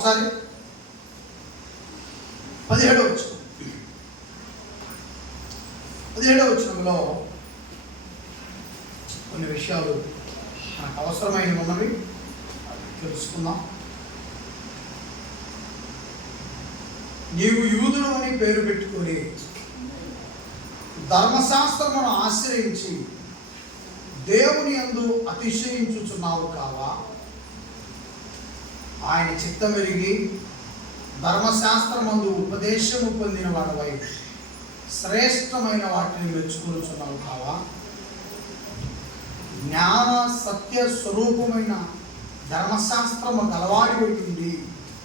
ఒకసారి. పదిహేడవ వచ్చిన పదిహేడవ వచ్చినంలో కొన్ని విషయాలు మనకు అవసరమైనవి ఉన్నవి తెలుసుకుందాం. నీవు యూదుడు అని పేరు పెట్టుకొని ధర్మశాస్త్రమును ఆశ్రయించి దేవుని యందు అతిశయించుచున్నావు కావా? ఆయన చిత్తం చిత్తమెరిగి ధర్మశాస్త్రమందు ఉపదేశము పొందిన వాడవై శ్రేష్టమైన వాటిని మెచ్చుకొనుచున్నావు కావా జ్ఞాన సత్య స్వరూపమైన ధర్మశాస్త్రము గలవాడి పెట్టింది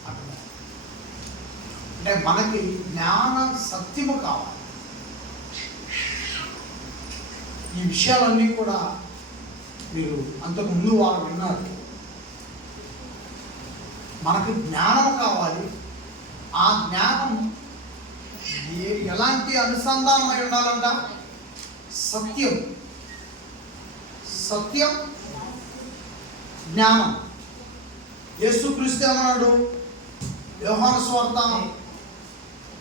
అంటున్నారు అంటే మనకి జ్ఞాన సత్యము కావాలి. ఈ విషయాలన్నీ కూడా మీరు అంతకుముందు వారు విన్నారు. మనకు జ్ఞానం కావాలి. ఆ జ్ఞానం ఏ ఎలాంటి అనుసంధానం అయి ఉండాలంట? సత్యం. సత్యం జ్ఞానం. యేసుక్రీస్తు ఏమన్నాడు? వ్యవహార స్వార్థ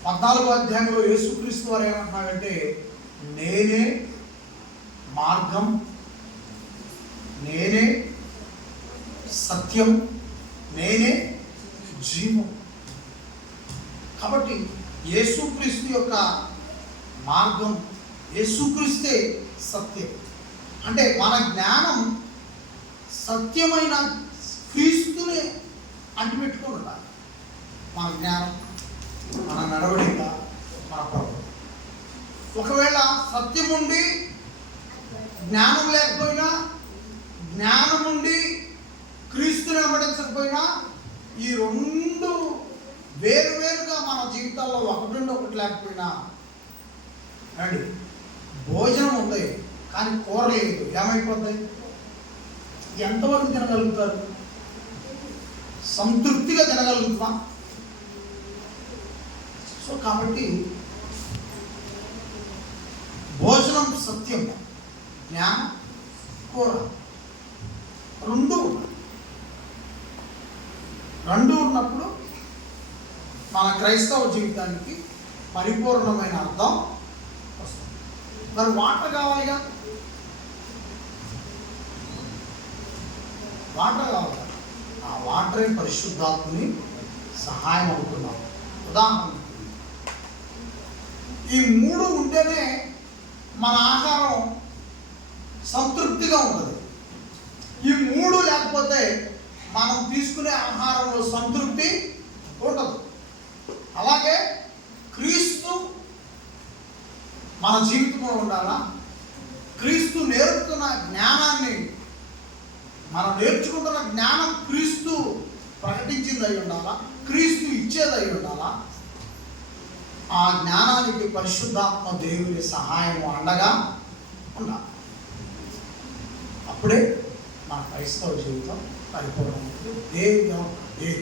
పద్నాలుగో అధ్యాయంలో యేసుక్రీస్తు వారు ఏమంటున్నాడంటే నేనే మార్గం నేనే సత్యం నేనే జీవం. కాబట్టి యేసుక్రీస్తు యొక్క మార్గం యేసుక్రీస్తే సత్యం. అంటే మన జ్ఞానం సత్యమైన క్రీస్తునే అంటిపెట్టుకొని ఉండాలి మన జ్ఞానం మన నడవడిక మన ప్రభు ఒకవేళ సత్యం ఉండి జ్ఞానం లేకపోయినా జ్ఞానం ఉండి క్రీస్తుని వెంబడించకపోయినా ఈ రెండు వేరువేరుగా మన జీవితాల్లో ఒకటి ఒకటి లేకపోయినా రండి. భోజనం ఉంది కానీ కూర లేదు. ఏమైపోతాయి ఎంతవరకు తినగలుగుతారు? సంతృప్తిగా తినగలుగుతామా సో కాబట్టి భోజనం సత్యం జ్ఞానం కూర. రెండు రెండు ఉన్నప్పుడు మన క్రైస్తవ జీవితానికి పరిపూర్ణమైన అర్థం వస్తుంది. మరి వాటర్ కావాలిగా? వాటర్ కావాలి ఆ వాటరే పరిశుద్ధాత్మని సహాయం అవుతున్నాం. ఉదాహరణ ఈ మూడు ఉంటేనే మన ఆహారం సంతృప్తిగా ఉంటుంది. ఈ మూడు లేకపోతే మనం తీసుకునే ఆహారంలో సంతృప్తి ఉండదు. అలాగే క్రీస్తు మన జీవితంలో ఉండాలా? క్రీస్తు నేర్పుతున్న జ్ఞానాన్ని మనం నేర్చుకుంటున్న జ్ఞానం క్రీస్తు ప్రకటించింది అయి ఉండాలా? క్రీస్తు ఇచ్చేది అయి ఉండాలా? ఆ జ్ఞానానికి పరిశుద్ధాత్మ దేవుని సహాయం అండగా ఉండాలి. అప్పుడే మన క్రైస్తవ జీవితం పరిపూర్ణమవుతుంది ధైర్యంగా ఉంటుంది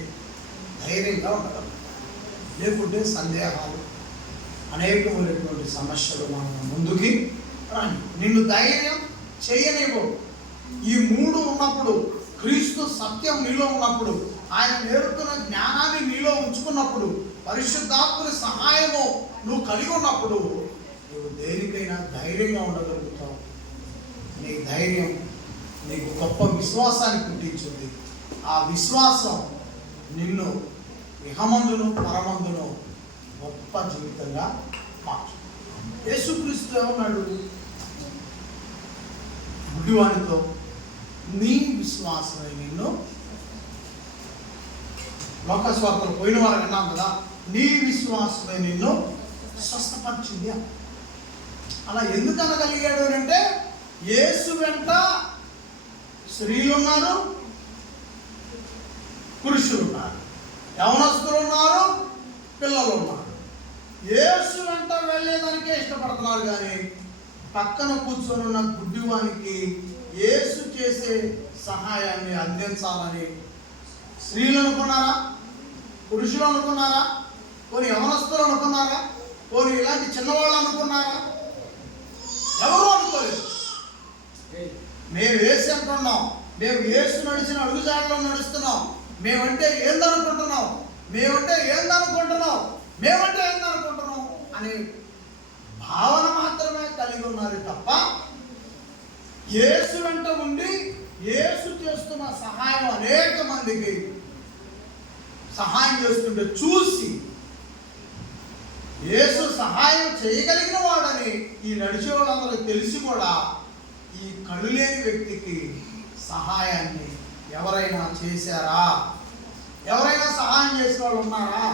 ధైర్యంగా ఉండడం లేకుంటే సందేహాలు అనేకమైనటువంటి సమస్యలు మనం ముందుకి రాని. నిన్ను ధైర్యం చేయనివ్వవు ఈ మూడు ఉన్నప్పుడు క్రీస్తు సత్యం నీలో ఉన్నప్పుడు ఆయన నేర్పుతున్న జ్ఞానాన్ని నీలో ఉంచుకున్నప్పుడు పరిశుద్ధాత్మని సహాయము నువ్వు కలిగి ఉన్నప్పుడు నువ్వు దేనికైనా ధైర్యంగా ఉండగలుగుతావు. నీ ధైర్యం నీకు గొప్ప విశ్వాసాన్ని పుట్టించింది. ఆ విశ్వాసం నిన్ను ఇహమందును పరమందును గొప్ప జీవితంగా మార్చు యేసుక్రీస్తు ఏమన్నాడు? గుడివానితో నీ విశ్వాసమే నిన్ను లోకస్వార్తలు పోయిన వారు అన్నాం కదా నీ విశ్వాసమే నిన్ను స్వస్థపరిచింది అలా ఎందుకు అనగలిగాడు అంటే యేసు వెంట స్త్రీలు ఉన్నారు పురుషులు ఉన్నారు యవనస్తులు ఉన్నారు పిల్లలు ఉన్నారు యేసు వెంట వెళ్ళేదానికే ఇష్టపడుతున్నారు కానీ పక్కన కూర్చొని ఉన్న గుడ్డివానికి యేసు చేసే సహాయాన్ని అందించాలని స్త్రీలు అనుకున్నారా? పురుషులు అనుకున్నారా? కొన్ని యవనస్తులు అనుకున్నారా? కొన్ని ఇలాంటి చిన్నవాళ్ళు అనుకున్నారా? ఎవరు అనుకోలేదు. మేము వేసి అంటున్నాం. మేము వేసి నడిచిన అడుగుజాడలో నడుస్తున్నాం. మేమంటే ఏందనుకుంటున్నాం? మేమంటే ఏందనుకుంటున్నాం? మేమంటే ఏందనుకుంటున్నాం అనే భావన మాత్రమే కలిగి ఉన్నారు తప్ప యేసు వెంట ఉండి యేసు చేస్తున్న సహాయం అనేక మందికి సహాయం చేస్తుంటే చూసి యేసు సహాయం చేయగలిగిన వాడని ఈ నడిచే వాళ్ళందరూ తెలిసి కూడా ఈ కళ్ళు లేని వ్యక్తికి సహాయాన్ని ఎవరైనా చేశారా? ఎవరైనా సహాయం చేసిన వాళ్ళు ఉన్నారా?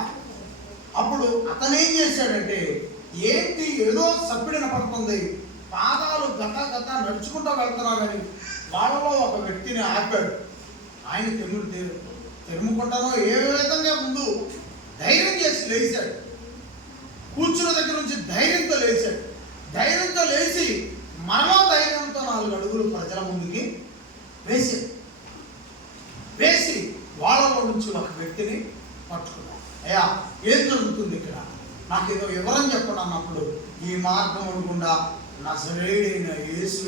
అప్పుడు అతను ఏం చేశాడంటే ఏంటి ఏదో సప్పిడిన పడుతుంది పాదాలు గత గత నడుచుకుంటూ వెళ్తున్నారని వాళ్ళలో ఒక వ్యక్తిని ఆపాడు. ఆయన తెమ్ము తెరు తెరుముకుంటానో ఏ విధంగా ముందు ధైర్యం చేసి లేచాడు. కూర్చున్న దగ్గర నుంచి ధైర్యంతో లేచాడు. ధైర్యంతో లేచి మరలా ధైర్యంతో నాలుగు అడుగులు ప్రజల ముందుకి వేసి వేసి వాళ్ళలో నుంచి ఒక వ్యక్తిని పట్టుకున్నాడు అయ్యా ఏం జరుగుతుంది ఇక్కడ? నాకు ఏదో వివరం చెప్పండి అన్నప్పుడు ఈ మార్గం గుండా నజరేడైన యేసు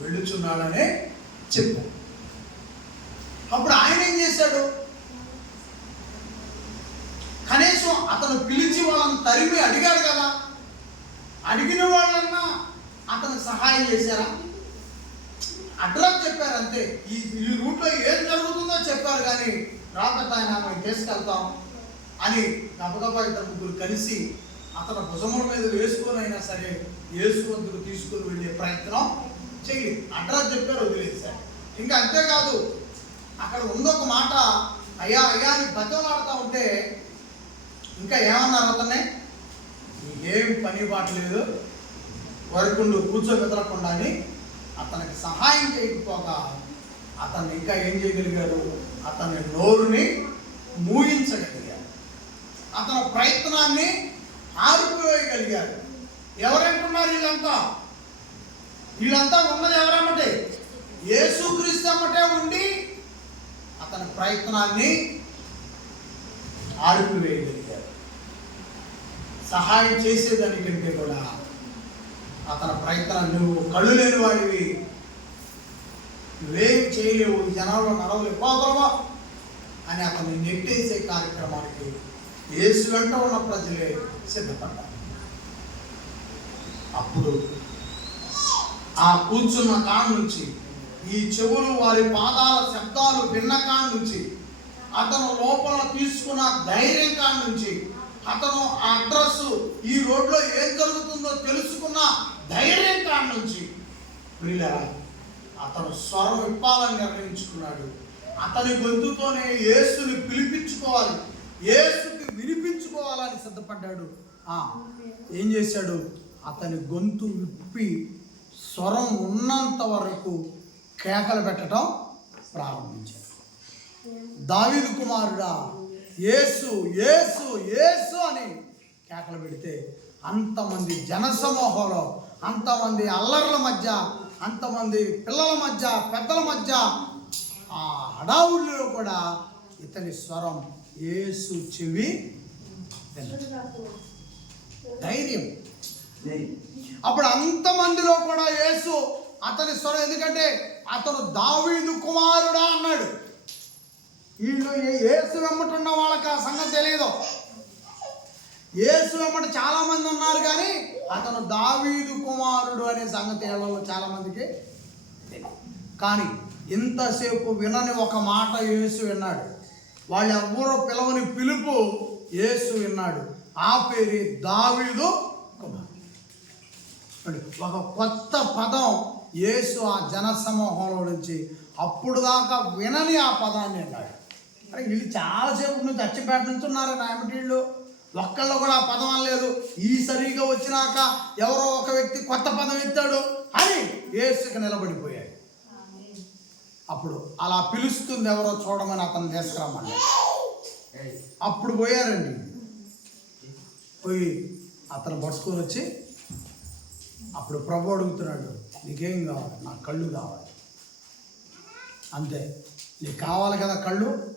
వెళ్ళుచున్నాడనే చెప్పు. అప్పుడు ఆయన ఏం చేశాడు? కనీసం అతను పిలిచి వాళ్ళని తరిమి అడిగాడు కదా. అడిగిన వాళ్ళన్నా అతను సహాయం చేశారా? అడ్రస్ చెప్పారు అంతే. ఈ ఈ రూట్లో ఏం జరుగుతుందో చెప్పారు కానీ రాకపోతే మేము తీసుకెళ్తాం అని గబగబా ఇద్దరు ముగ్గురు కలిసి అతను భుజముల మీద వేసుకొని అయినా సరే యేసు తీసుకొని తీసుకుని వెళ్ళే ప్రయత్నం చెయ్యి అడ్రస్ చెప్పారు వదిలేశారు ఇంకా అంతేకాదు అక్కడ ఉందొక మాట. అయ్యా అయ్యా అని బతలాడుతూ ఉంటే ఇంకా ఏమన్నారు అతనే ఏం పని పాట లేదు. వరకుండు కూర్చోబెదలకుండా అని అతనికి సహాయం చేయకపోగా అతన్ని ఇంకా ఏం చేయగలిగారు అతని నోరుని మూయించగలిగారు అతని ప్రయత్నాన్ని ఆరిపోయగలిగారు ఎవరంటున్నారు వీళ్ళంతా? వీళ్ళంతా ఉన్నది ఎవరమ్మటే? యేసుక్రీస్తు అమ్మటే ఉండి అతని ప్రయత్నాన్ని ఆరిపివేయగలిగారు సహాయం చేసేదానికంటే కూడా అతని ప్రయత్నాలు నువ్వు కళ్ళు లేని వాడివి. నువ్వేం చేయలేవు ఈ జనాల్లో నడవలేవు. పోగలవా అని అతన్ని నెట్టేసే కార్యక్రమానికి యేసు వెంట ఉన్న ప్రజలే సిద్ధపడ్డారు. అప్పుడు ఆ కూర్చున్న కాడ నుంచి ఈ చెవులు వారి పాదాల శబ్దాలు విన్న కాడ నుంచి అతను లోపల తీసుకున్న ధైర్యం కాడ నుంచి అతను ఆ అడ్రస్ ఈ రోడ్లో ఏం జరుగుతుందో తెలుసుకున్న ధైర్యం కాడి నుంచి వీళ్ళరా అతను స్వరం విప్పాలని నిర్ణయించుకున్నాడు. అతని గొంతుతోనే యేసుని పిలిపించుకోవాలి యేసుకి వినిపించుకోవాలని సిద్ధపడ్డాడు. ఏం చేశాడు? అతని గొంతు విప్పి స్వరం ఉన్నంత వరకు కేకలు పెట్టడం ప్రారంభించాడు. దావీదు కుమారుడా యేసు యేసు యేసు అని కేకలు పెడితే అంతమంది జనసమూహంలో అంతమంది అల్లర్ల మధ్య అంతమంది పిల్లల మధ్య పెద్దల మధ్య ఆ హడావుల్లో కూడా ఇతని స్వరం ఏసు చెవి ధైర్యం. అప్పుడు అంతమందిలో కూడా యేసు అతని స్వరం ఎందుకంటే అతను దావీదు కుమారుడా అన్నాడు. వీళ్ళు ఏసు యేసు వాళ్ళకి ఆ సంగతి తెలియదు యేసు వెంబట చాలా మంది ఉన్నారు కానీ అతను దావీదు కుమారుడు అనే సంగతి ఏళ్ళలో చాలా మందికి కానీ ఇంతసేపు వినని ఒక మాట యేసు విన్నాడు. వాళ్ళు ఎవరో పిలవని పిలుపు యేసు విన్నాడు. ఆ పేరు దావీదు కుమారుడు. ఒక కొత్త పదం యేసు ఆ జన సమూహంలో నుంచి అప్పుడు దాకా వినని ఆ పదాన్ని అన్నాడు అరే వీళ్ళు చాలాసేపు నుంచి చచ్చిపేట నుంచి ఉన్నారు నాయమటీళ్ళు ఒక్కళ్ళు కూడా ఆ పదం అనలేదు. ఈ సరిగా వచ్చినాక ఎవరో ఒక వ్యక్తి కొత్త పదం ఎత్తాడు అని యేసుకి నిలబడిపోయాడు. అప్పుడు అలా పిలుస్తుంది ఎవరో చూడమని అతను తీసుకురమ్మన్నాడు అప్పుడు పోయారండి. పోయి అతను పట్టుకొని వచ్చి అప్పుడు ప్రభు అడుగుతున్నాడు నీకేం కావాలి? నాకు కళ్ళు కావాలి. అంతే. నీకు కావాలి కదా కళ్ళు?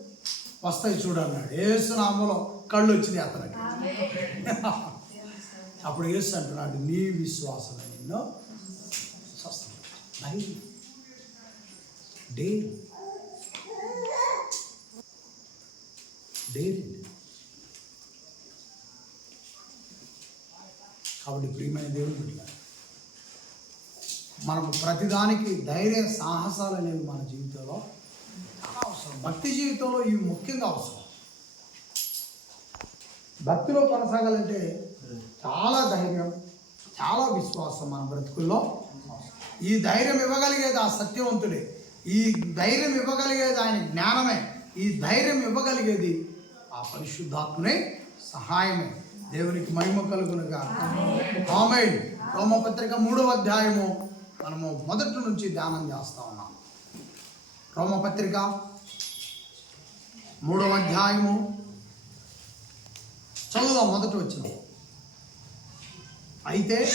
వస్తాయి చూడన్నాడు ఏసు నామలో కళ్ళు వచ్చినాయి అతనికి అప్పుడు ఏసు అంటున్నాడు నీ విశ్వాసం నిన్ను స్వస్థపరిచింది. ధైర్యం. ధైర్యం. కాబట్టి ప్రియమైన దేవుడు బిడ్డలారా, మనము ప్రతిదానికి ధైర్య సాహసాలు అనేవి మన జీవితంలో భక్తి జీవితంలో ఇవి ముఖ్యంగా అవసరం. భక్తిలో కొనసాగాలంటే చాలా ధైర్యం చాలా విశ్వాసం మన బ్రతుకుల్లో ఈ ధైర్యం ఇవ్వగలిగేది ఆ సత్యవంతుడే. ఈ ధైర్యం ఇవ్వగలిగేది ఆయన జ్ఞానమే. ఈ ధైర్యం ఇవ్వగలిగేది ఆ పరిశుద్ధాత్మనే సహాయమే. దేవునికి మహిమ కలుగునుగా. ఆమె రోమపత్రిక మూడవ అధ్యాయము మనము మొదటి నుంచి ధ్యానం చేస్తూ ఉన్నాం. రోమపత్రిక మూడవ అధ్యాయము. చదువుదాం మొదటి వచ్చిన. అయితే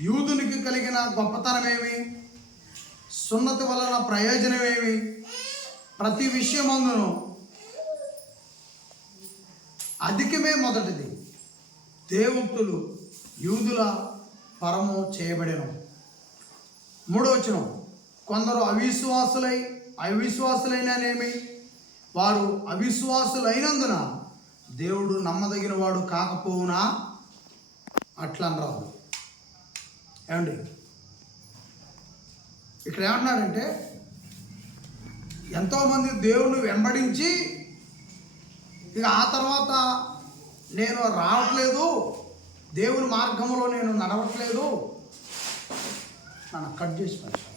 యూదునికి కలిగిన గొప్పతనమేమి సున్నతి వలన ప్రయోజనమేమి ప్రతి విషయమందును అధికమే మొదటిది. దేవుక్తులు యూదుల పరము చేయబడిన. మూడవచనం కొందరు అవిశ్వాసులై అవిశ్వాసులైననేమి? వారు అవిశ్వాసులైనందున దేవుడు నమ్మదగిన వాడు కాకపోవునా? అట్లా రాదు ఏమండి? ఇక్కడ ఏమంటున్నాడంటే ఎంతోమంది దేవుణ్ణి వెంబడించి ఇక ఆ తర్వాత నేను రావట్లేదు దేవుని మార్గంలో నేను నడవట్లేదు నన్ను కట్ చేసి పడేశాడు.